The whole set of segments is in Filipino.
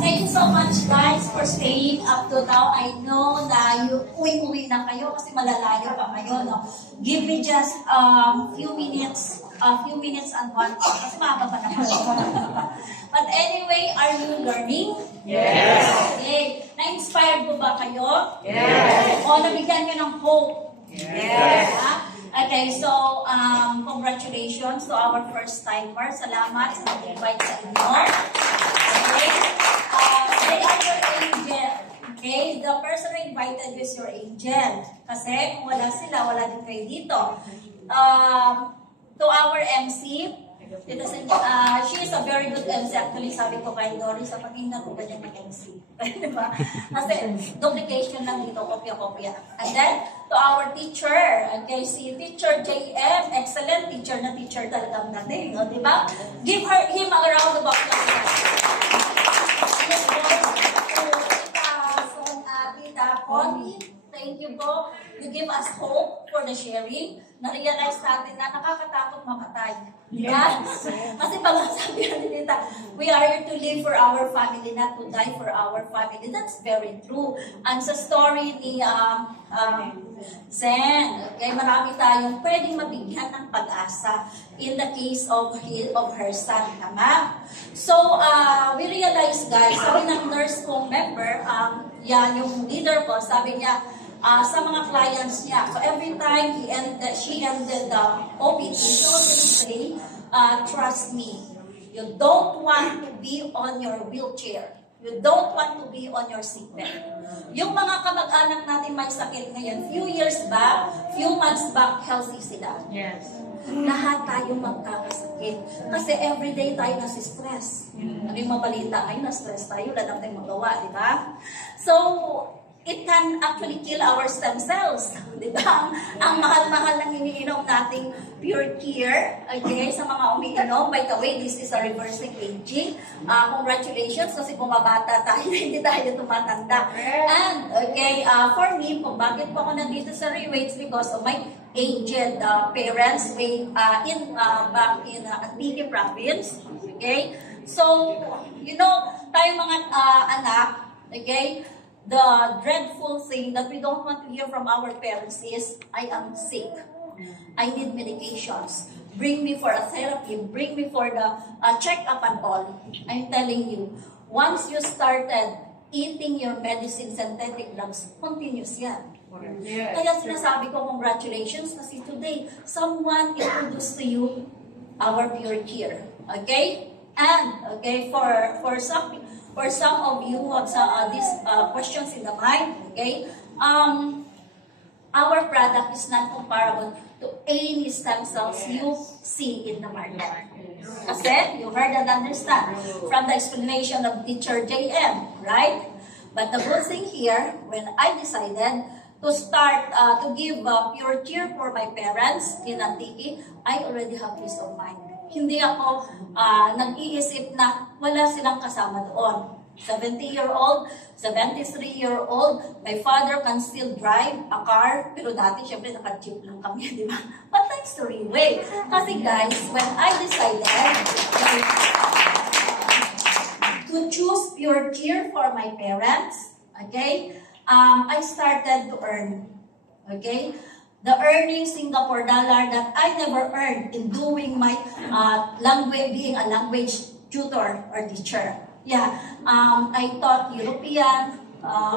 Thank you so much guys for staying up to now. I know na uwi-uwi na kayo kasi malalayo pa kayo. No? Give me just few minutes and 1 hour kasi maaga pa naman. But anyway, are you learning? Yes. Okay. Na-inspired po ba kayo? Yes. O nabigyan nyo ng hope? Yes. Okay, so congratulations to our first timer. Salamat sa nag-invite sa inyo. Okay. They are your angel. Okay, the person who invited you is your angel. Kasi kung wala sila, wala din kayo dito. To our MC, she is a very good MC. Actually, sabi ko kay Doris, sa pag-ingat ko ganyan mag-MC. Diba? Kasi duplication lang dito, kopya-kopya. And then, to our teacher, okay, si Teacher JM, excellent teacher na teacher talagang dating, no? Diba? Give him a round of applause. Tita Connie, thank you po. You give us hope for the sharing. Na-realize natin na nakakatakot mamatay. Yes. Kasi pag sabi natin dito, we are here to live for our family, not to die for our family. That's very true. And sa story ni Zen, okay, marami tayong pwedeng mabigyan ng pag-asa in the case of her son. Tama? So, we realize guys, sabi ng nurse kong member, yung leader ko, sabi niya, sa mga clients niya. So every time she ended the OPT, she always say, trust me, you don't want to be on your wheelchair. You don't want to be on your sick bed. Yung mga kamag-anak natin may sakit ngayon, few months back, healthy sila. Yes. Lahat tayo magkakasakit. Kasi everyday tayo nasi-stress. Naging mabalita ngayon, na-stress tayo, wala naman tayong magawa, di ba? So, it can actually kill our stem cells. Di ba? Ang mahal-mahal ng iniinom nating Pure Care, okay, sa mga umiinom. By the way, this is a reversing aging. Congratulations kasi bumabata tayo, hindi tayo tumatanda. And, okay, for me, kung bakit po ako nandito sa Rewaits, because of my aged parents back in Antique province. Okay? So, you know, tayo mga anak, okay, the dreadful thing that we don't want to hear from our parents is, I am sick. I need medications. Bring me for a therapy. Bring me for the check-up and all. I'm telling you, once you started eating your medicine, synthetic drugs, continuous yan. Yes. Kaya sinasabi ko, congratulations, kasi today, someone introduced to you our Pure Care. Okay? And, okay, for some of you who have these questions in the mind, okay, our product is not comparable to any stem cells you see in the market. Kasi, you heard and understand from the explanation of Teacher JM, right? But the good thing here, when I decided to start to give Pure Care for my parents in Antique, I already have peace of mind. Hindi ako nag-iisip na wala silang kasama doon. 70-year-old, 73-year-old, my father can still drive a car, pero dati, syempre, naka-jeep lang kami, di ba? But thanks to Rewaits. Kasi guys, when I decided to choose Pure Care for my parents, okay, I started to earn, okay? The earning Singapore dollar that I never earned in doing my being a language tutor or teacher. Yeah, I taught European,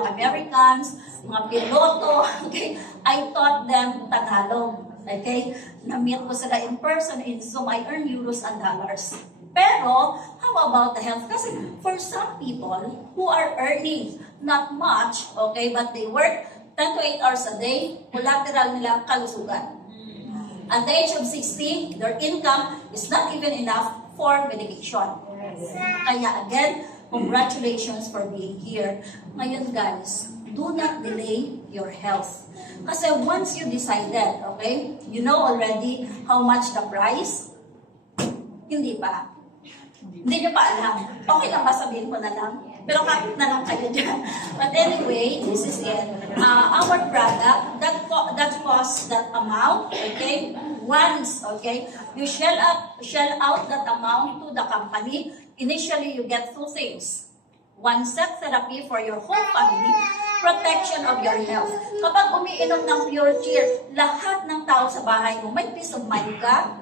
Americans, mga piloto, okay? I taught them Tagalog, okay? Na-meet ko sila in person, so I earn euros and dollars. Pero, how about the health? Kasi for some people who are earning not much, okay, but they work 10 to 8 hours a day, collateral nila kalusugan. At the age of 60, their income is not even enough for medication. Kaya again, congratulations for being here. Ngayon guys, do not delay your health. Kasi once you decided, okay, you know already how much the price? Hindi pa. Hindi nyo pa alam. Okay lang ba sabihin ko na lang? Pero kapit na lang kayo dyan. But anyway, this is it. Our product, that costs that amount, okay? Once, okay? You shell out that amount to the company, initially you get two things. One, set therapy for your whole family, protection of your health. Kapag umiinom ng Pure Cheer, lahat ng tao sa bahay mo, may peace of mind ka.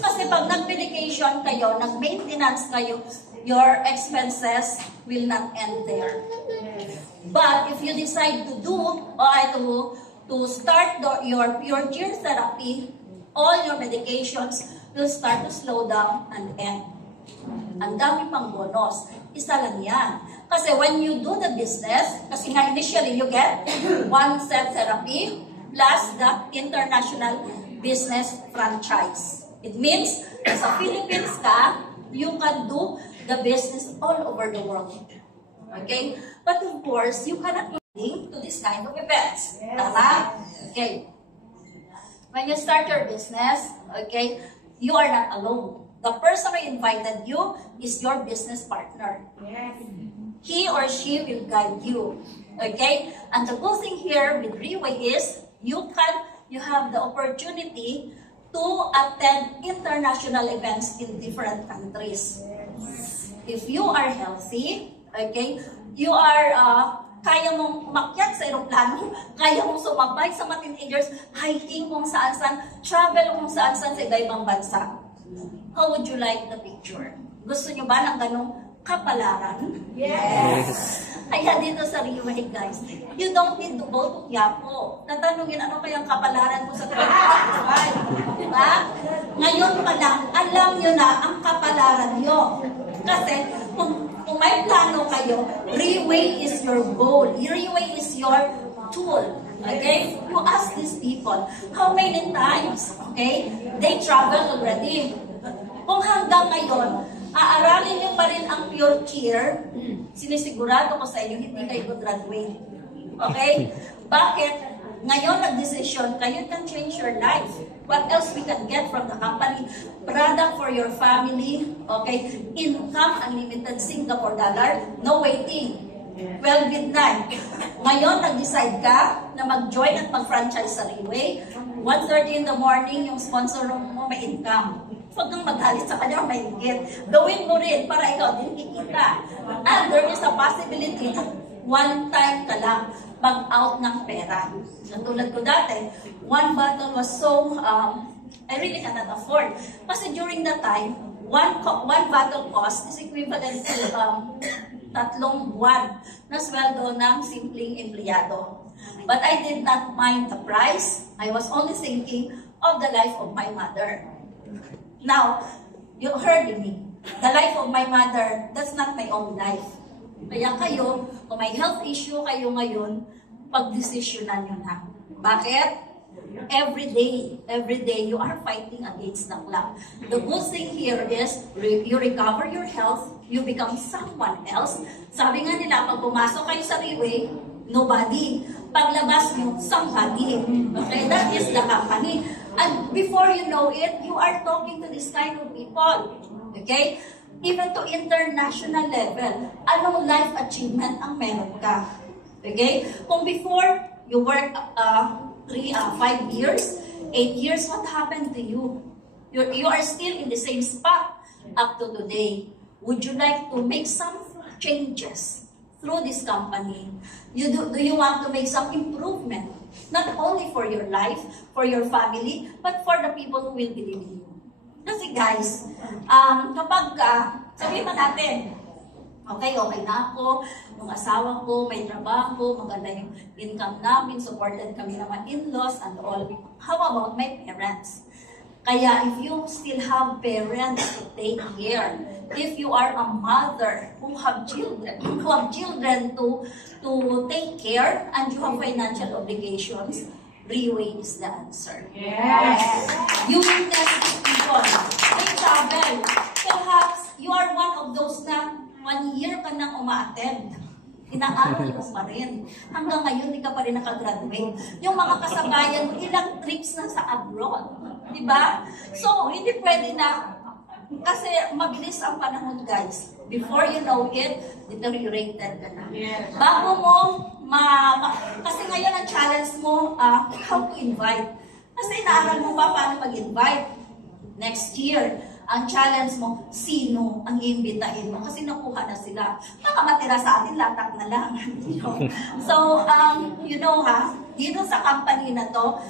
Kasi pag nag-medication kayo, nag-maintenance kayo, your expenses will not end there. But if you decide to do or to start your Pure Cheer therapy, all your medications will start to slow down and end. Ang dami pang bonus. Isa lang yan. Kasi when you do the business, kasi nga initially you get one set therapy plus the international business franchise. It means, sa Philippines ka, you can do the business all over the world. Okay? But of course, you cannot link to this kind of events. Tama? Okay. When you start your business, okay, you are not alone. The person who invited you is your business partner. He or she will guide you. Okay? And the good thing here with Reway is you have the opportunity to attend international events in different countries. If you are healthy, okay, you are kaya mong umakyat sa aeroplano, kaya mong sumabay sa mga teenagers, hiking kung saan-saan, travel kung saan-saan sa iba-ibang bansa. How would you like the picture? Gusto nyo ba ng ganong kapalaran? Yes. Kaya dito sa Reway, guys, you don't need to go to Quiapo. Tatanungin, ano kayang kapalaran mo sa buhay? Diba? Ngayon pa lang, alam nyo na ang kapalaran nyo. Kasi, kung may plano kayo, Reway is your goal. Reway is your tool. Okay? You ask these people, how many times, okay, they travel already. Kung hanggang ngayon, aaralin niyo pa rin ang Pure Cheer, sinisigurado ko sa inyo, hindi kayo graduate. Okay? Bakit? Ngayon, nag-decision, kayo can change your life. What else we can get from the company? Product for your family, okay? Income, unlimited Singapore dollar, no waiting. 12 midnight. Ngayon, nag-decide ka na mag-join at mag-franchise sa Reway. 1:30 in the morning, yung sponsor mo may income. Huwag kang magalit sa kanya, may higit. Gawin mo rin para ikaw din kikita. And there is a possibility na one time ka lang mag-out ng pera. Natulad ko dati, one bottle was so, I really cannot afford. Kasi during that time, one bottle cost is equivalent to 3 buwan na sweldo ng simpleng empleyado. But I did not mind the price. I was only thinking of the life of my mother. Now, you heard me. The life of my mother, that's not my own life. Kaya kayo, kung may health issue kayo ngayon, pag-desisyonan nyo na. Bakit? Every day, you are fighting against the clock. The good thing here is, you recover your health, you become someone else. Sabi nga nila, pag pumasok kayo sa Reway, nobody. Paglabas nyo, somebody. Okay, that is the company. And before you know it, you are talking to this kind of people. Okay? Even to international level. Anong life achievement ang meron ka? Okay? Kung before, you work 5 years, 8 years, what happened to you? You are still in the same spot up to today. Would you like to make some changes through this company? Do you want to make some improvement? Not only for your life, for your family, but for the people who will believe in you. Kasi guys, kapag, sabihin pa natin, okay na ako, yung asawa ko, may trabaho, maganda yung income namin, supported kami ng mga in-laws and all. How about my parents? Kaya if you still have parents to take care, if you are a mother who have children to take care, and you have financial obligations, Reway is the answer. Yes. You witness these people. They travel. Perhaps you are one of those na 1 year ka nang umaattend. Inaaral mo pa rin. Hanggang ngayon, hindi ka pa rin nakagraduate. Yung mga kasabayan mo, ilang trips na sa abroad. Diba? So, hindi pwede na, kasi mabilis ang panahon, guys. Before you know it, deteriorated ka na. Yes. Bago mo, kasi ngayon ang challenge mo, how to invite. Kasi inaaral mo pa paano mag-invite. Next year, Ang challenge mo, sino ang iimbitahin mo? Kasi nakuha na sila. Baka matira sa atin, latak na lang. So, you know dito sa company na to,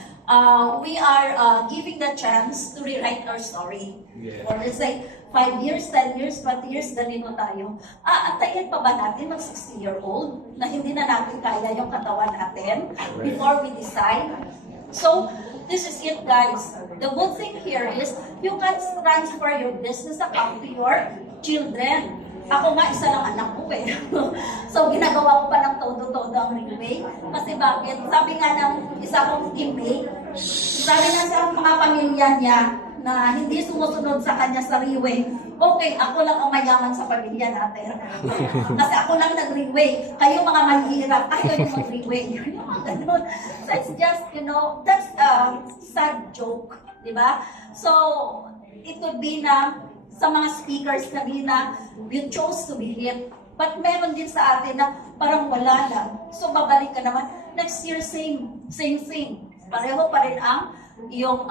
we are giving the chance to rewrite our story. Or let's say, 5 years, 10 years, 20 years, ganito tayo. Antayin pa ba natin mag 60-year-old na hindi na natin kaya yung katawan natin before we decide? So, this is it, guys. The good thing here is you can transfer your business account to your children. Ako nga, isa lang anak ko eh. So, ginagawa ko pa ng todo-todo ang Riway. Kasi bakit? Sabi nga ng isa kong teammate, sabi nga sa mga pamilya niya na hindi sumusunod sa kanya sa Riway, okay, ako lang ang mayaman sa pamilya natin. Kasi ako lang nag-Riway. Kayo mga mahihirap, ayaw yung mag-Riway. So, it's just, that's a sad joke. Diba? So, it could be na sa mga speakers kanina, you chose to be it. But meron din sa atin na parang wala lang. So babalik ka naman. Next year, same thing. Pareho pa rin ang iyong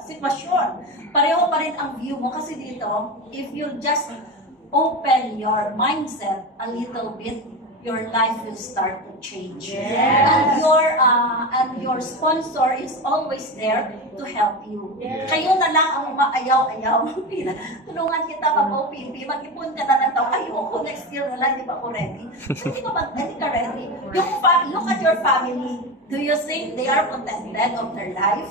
sitwasyon. Pareho pa rin ang view mo. Kasi dito, if you just open your mindset a little bit, your life will start to change. Yes. And your sponsor is always there to help you. Yes. Kayo na lang ang umaayaw-ayaw. Tulungan kita, Papa Pipi, mag-ipon ka na ng tao. Ayoko, next year na lang, di ba ako ready? Hindi ka ready. Look at your family. Do you think they are contented of their life?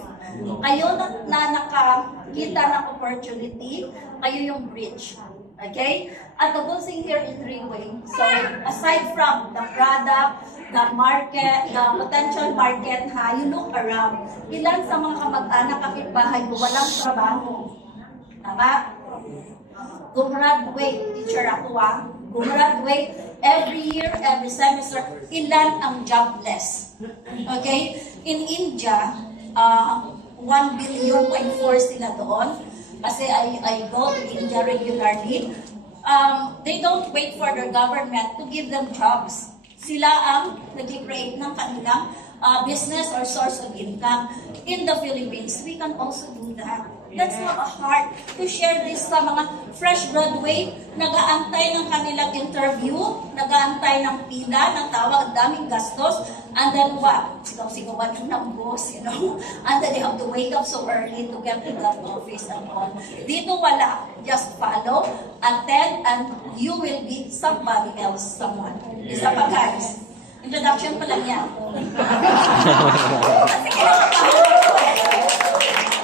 Kayo na nakakita ng opportunity, kayo yung bridge. Okay? At the good thing here is Riway. So, aside from the product, the market, the potential market, you look around. Ilan sa mga kamag-anak kapitbahay mo walang trabaho? Tama? Gumraduate, teacher ako gumraduate every year, every semester. Ilan ang jobless? Okay? In India, 1 billion and 4 sila doon. Kasi I go to India regularly. They don't wait for their government to give them jobs. Sila ang nag-create ng kanilang business or source of income. In the Philippines, we can also do that. Let's have a heart to share this sa mga fresh graduate, nag-aantay ng kanilang interview, nag-aantay ng pila, ng tawag, daming gastos, and then what? Sigaw-sigawan ng boss, and then they have to wake up so early to get to that office and all. Dito wala. Just follow, attend, and you will be somebody else, someone. Isa pa, guys. Introduction pa lang yan. Kasi kinakabahan ko eh.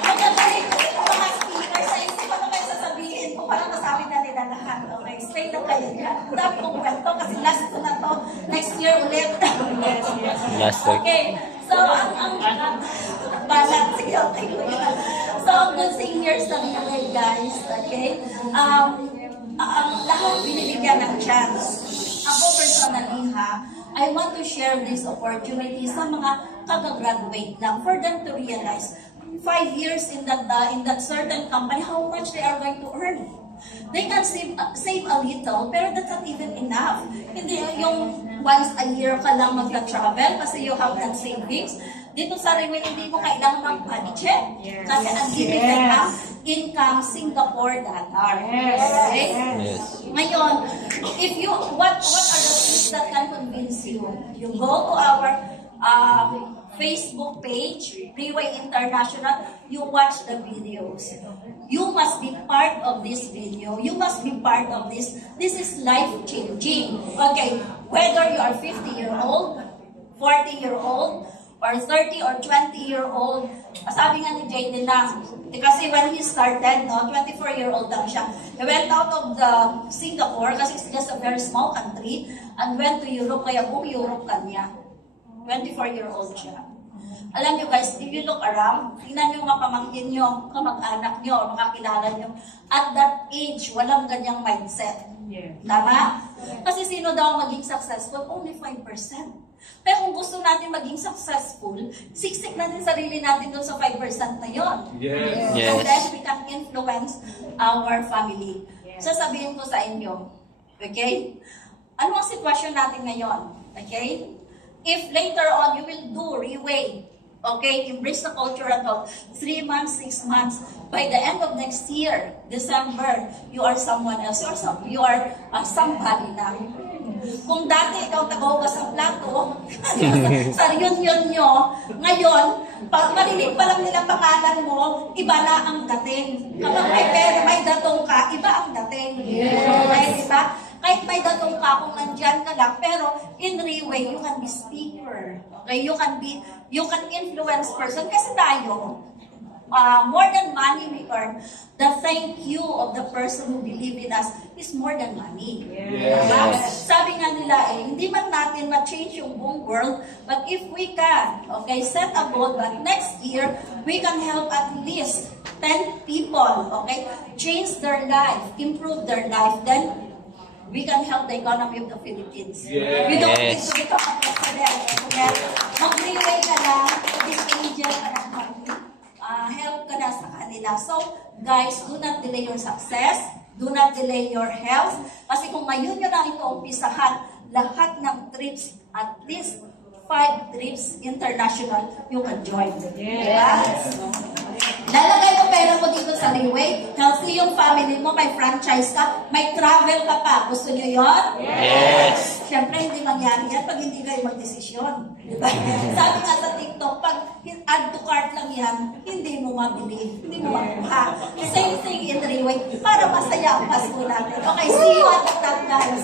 Magagaling mga speakers sa isip, ano kayo sasabihin ko? Parang nasabi na nila lahat. Okay, stay na kayo dyan. Ang dami kong kwento kasi last ko na to. Next year ulit. Last week. Okay, so ang balat, sige, okay ko yun. So, ang good seniors lang yan, guys. Okay? Lahat binibigyan ng chance. Ako personally, I want to share this opportunity sa mga kagagraduate lang for them to realize 5 years in that certain company, how much they are going to earn. They can save a little, pero that's not even enough. Hindi yung once a year ka lang magta-travel kasi you have that savings. Dito sa Riway, hindi mo kailangan ng budget. Kasi unlimited ang income Singapore dollar. Okay? Yes. Ngayon, if you, what are the things that can convince you? You go to our Facebook page, Riway International, you watch the videos. You must be part of this video. You must be part of this. This is life-changing. Okay, whether you are 50-year-old, 40-year-old, or 30 or 20-year-old, sabi nga ni Jay nila, kasi when he started, 24-year-old lang siya. He went out of the Singapore, kasi it's just a very small country, and went to Europe, kaya buong Europe kanya. 24-year-old siya. Alam nyo guys, if you look around, tingnan nyo mga pamangkin nyo, kamag-anak nyo, makakilala nyo, at that age, walang ganyang mindset. Tama? Kasi sino daw maging successful? Only 5%. Pero kung gusto natin maging successful, siksik natin sarili natin doon sa 5% na yon. Yes. Yes. And then we can influence our family. Sasabihin ko sa inyo, okay? Ano ang sitwasyon natin ngayon? Okay? If later on you will do Riway, Okay, embrace the culture at all. 3 months, 6 months. By the end of next year, December, you are someone else. You are somebody na. Kung dati ikaw tagahugas ng plato, sa reunion nyo, ngayon, pag marinig pa lang nila pangalan mo, iba na ang dating. Kapag may pera, may datong ka, iba ang dating. Okay, diba? Kahit may datong ka, kung nandyan ka lang, pero in real way, you can be speaker. Okay, you can influence person. Kasi tayo, more than money we earn, the thank you of the person who believe in us is more than money. Yes. Sabi nga nila hindi man natin ma-change yung buong world, but if we can, okay, set a goal, but next year, we can help at least 10 people, okay, change their life, improve their life, then we can help the economy of the Philippines. Yes. We don't need to become a president. Okay? Mag-relay ka lang, this angel ka na, help ka na sa kanila. So, guys, do not delay your success. Do not delay your health. Kasi kung ngayon nyo na ito umpisahan, lahat ng trips, at least 5 trips international, you can join. Yes. Lalagay mo pera mo dito sa Leeway, healthy yung family mo, may franchise ka, may travel ka pa. Gusto nyo yun? Yes. Siyempre, hindi mangyari yan pag hindi kayo magdesisyon. Diba? Sabi nga sa TikTok, pag add to cart lang yan, hindi mo mabili, hindi mo makuha. Same thing in Leeway, para masaya ang Pasko natin. Okay, see you at the top, guys.